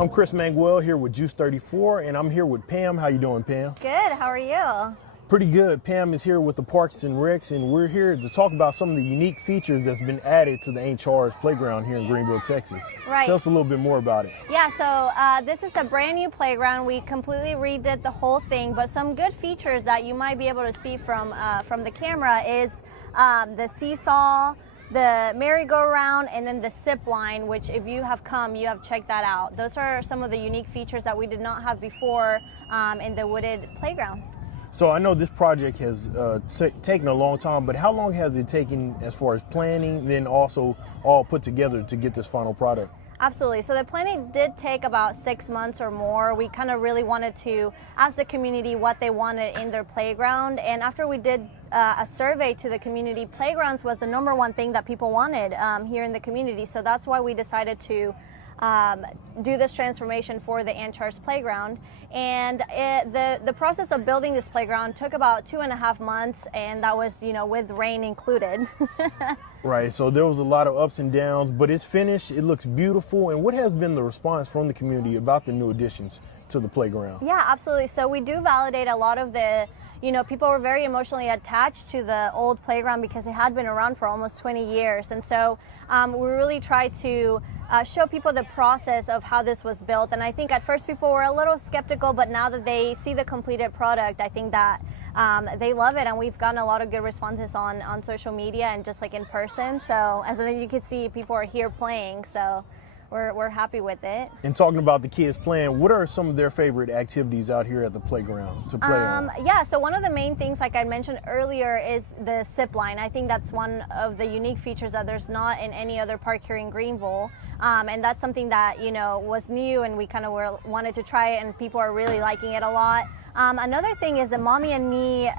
I'm Chris Manguel here with Juice 34, and I'm here with Pam. How you doing, Pam? Good. How are you? Pretty good. Pam is here with the Parks and Recs, and we're here to talk about some of the unique features that's been added to the Char's playground here in Greenville, Texas. Right. Tell us a little bit more about it. Yeah, so this is a brand new playground. We completely redid the whole thing, but some good features that you might be able to see from the camera is the seesaw, the merry-go-round, and then the zip line, which if you have come, you have checked that out. Those are some of the unique features that we did not have before in the wooded playground. So I know this project has taken a long time, but how long has it taken as far as planning, then also all put together to get this final product? Absolutely. So the planning did take about 6 months or more. We kind of really wanted to ask the community what they wanted in their playground. And after we did a survey to the community, playgrounds was the number one thing that people wanted here in the community. So that's why we decided to do this transformation for the Char's playground. And the process of building this playground took about 2.5 months, and that was, with rain included. Right, so there was a lot of ups and downs, but it's finished, it looks beautiful. And what has been the response from the community about the new additions to the playground? Yeah, absolutely. So we do validate a lot of the, people were very emotionally attached to the old playground because it had been around for almost 20 years. And so we really tried to show people the process of how this was built. And I think at first people were a little skeptical, but now that they see the completed product, I think that they love it. And we've gotten a lot of good responses on social media and just like in person. So as you can see, people are here playing. So we're happy with it. And talking about the kids playing, what are some of their favorite activities out here at the playground to play on? Yeah, so one of the main things, like I mentioned earlier, is the zip line. I think that's one of the unique features that there's not in any other park here in Greenville. And that's something that, was new, and we kind of wanted to try it, and people are really liking it a lot. Another thing is the Mommy and Me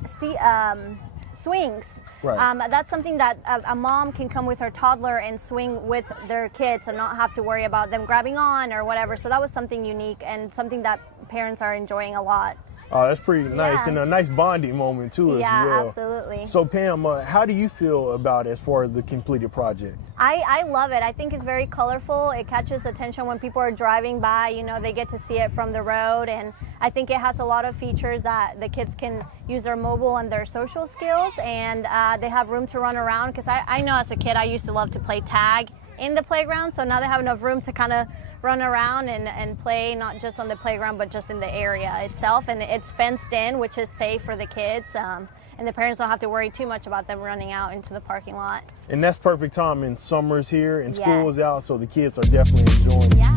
swings. Right. That's something that a mom can come with her toddler and swing with their kids and not have to worry about them grabbing on or whatever. So that was something unique and something that parents are enjoying a lot. Oh, that's pretty nice, and a nice bonding moment too as well. Yeah, absolutely. So Pam, how do you feel about as far as the completed project? I love it. I think it's very colorful. It catches attention when people are driving by. They get to see it from the road, and I think it has a lot of features that the kids can use their mobile and their social skills, and they have room to run around. Because I know as a kid I used to love to play tag in the playground, so now they have enough room to kind of run around and play, not just on the playground but just in the area itself. And it's fenced in, which is safe for the kids, and the parents don't have to worry too much about them running out into the parking lot. And that's perfect time, and summer's here and school is out, so the kids are definitely enjoying it. Yeah.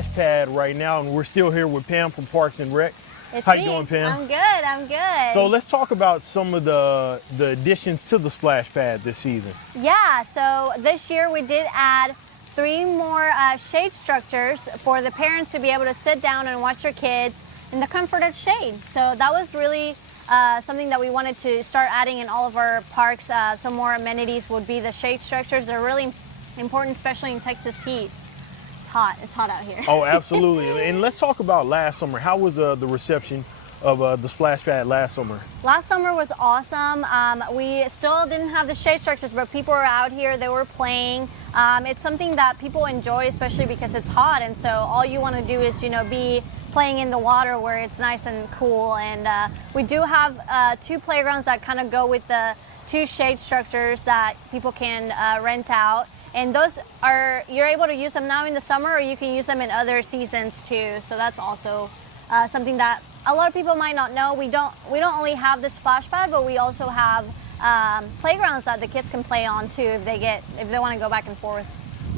splash pad right now, and we're still here with Pam from Parks and Rec. It's How me. you doing, Pam? I'm good. I'm good. So let's talk about some of the additions to the splash pad this season. Yeah. So this year we did add 3 more shade structures for the parents to be able to sit down and watch their kids in the comfort of shade. So that was really something that we wanted to start adding in all of our parks. Some more amenities would be the shade structures. They're really important, especially in Texas heat. It's hot out here. Oh, absolutely. And let's talk about last summer. How was the reception of the splash pad last summer? Last summer was awesome. We still didn't have the shade structures, but people were out here, they were playing. It's something that people enjoy, especially because it's hot, and so all you want to do is, be playing in the water where it's nice and cool. And we do have 2 playgrounds that kind of go with the 2 shade structures that people can rent out. And those you're able to use them now in the summer, or you can use them in other seasons too. So that's also something that a lot of people might not know. We don't only have the splash pad, but we also have playgrounds that the kids can play on too if they want to go back and forth.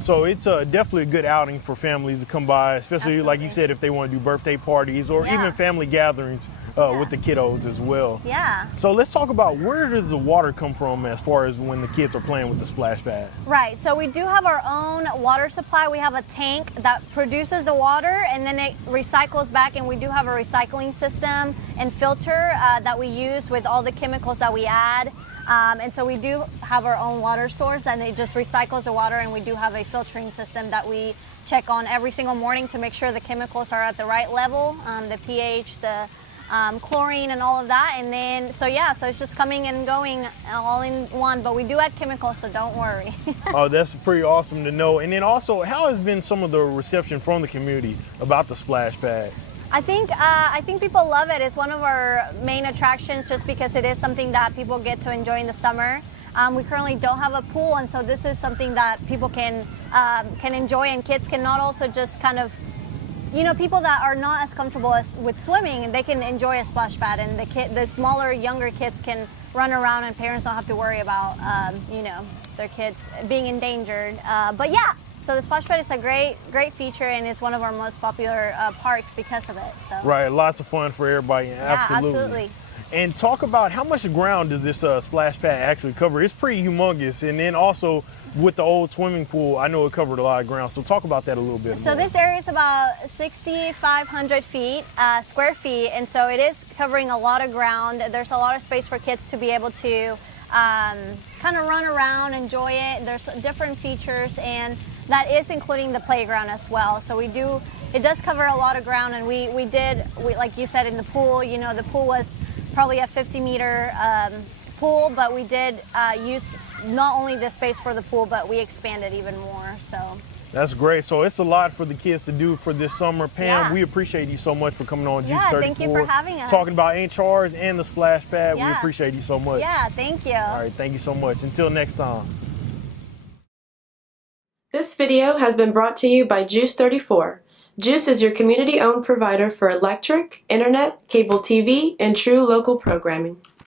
So it's definitely a good outing for families to come by, especially like you said, if they want to do birthday parties or even family gatherings with the kiddos as well. Yeah. So let's talk about, where does the water come from as far as when the kids are playing with the splash pad? Right, so we do have our own water supply. We have a tank that produces the water and then it recycles back, and we do have a recycling system and filter that we use with all the chemicals that we add. And so we do have our own water source, and it just recycles the water, and we do have a filtering system that we check on every single morning to make sure the chemicals are at the right level, the pH, the chlorine and all of that. And then, so it's just coming and going all in one, but we do add chemicals, so don't worry. Oh, that's pretty awesome to know. And then also, how has been some of the reception from the community about the splash pad? I think people love it. It's one of our main attractions just because it is something that people get to enjoy in the summer. We currently don't have a pool, and so this is something that people can enjoy, and kids can not also just kind of, people that are not as comfortable with swimming, they can enjoy a splash pad, and the smaller, younger kids can run around, and parents don't have to worry about, their kids being endangered. But yeah. So the splash pad is a great feature, and it's one of our most popular parks because of it. So. Right, lots of fun for everybody. Yeah, absolutely. And talk about, how much ground does this splash pad actually cover? It's pretty humongous. And then also with the old swimming pool, I know it covered a lot of ground. So talk about that a little bit. So this area is about 6,500 square feet, and so it is covering a lot of ground. There's a lot of space for kids to be able to kind of run around, enjoy it. There's different features, and that is including the playground as well. So it does cover a lot of ground, and we like you said, in the pool, the pool was probably a 50-meter pool, but we did use not only the space for the pool, but we expanded even more. So that's great. So it's a lot for the kids to do for this summer. Pam, we appreciate you so much for coming on Juice 34. Thank you for having us. Talking about Char and the splash pad. We appreciate you so much. Yeah, thank you. All right, thank you so much. Until next time. This video has been brought to you by Juice 34. Juice is your community-owned provider for electric, internet, cable TV, and true local programming.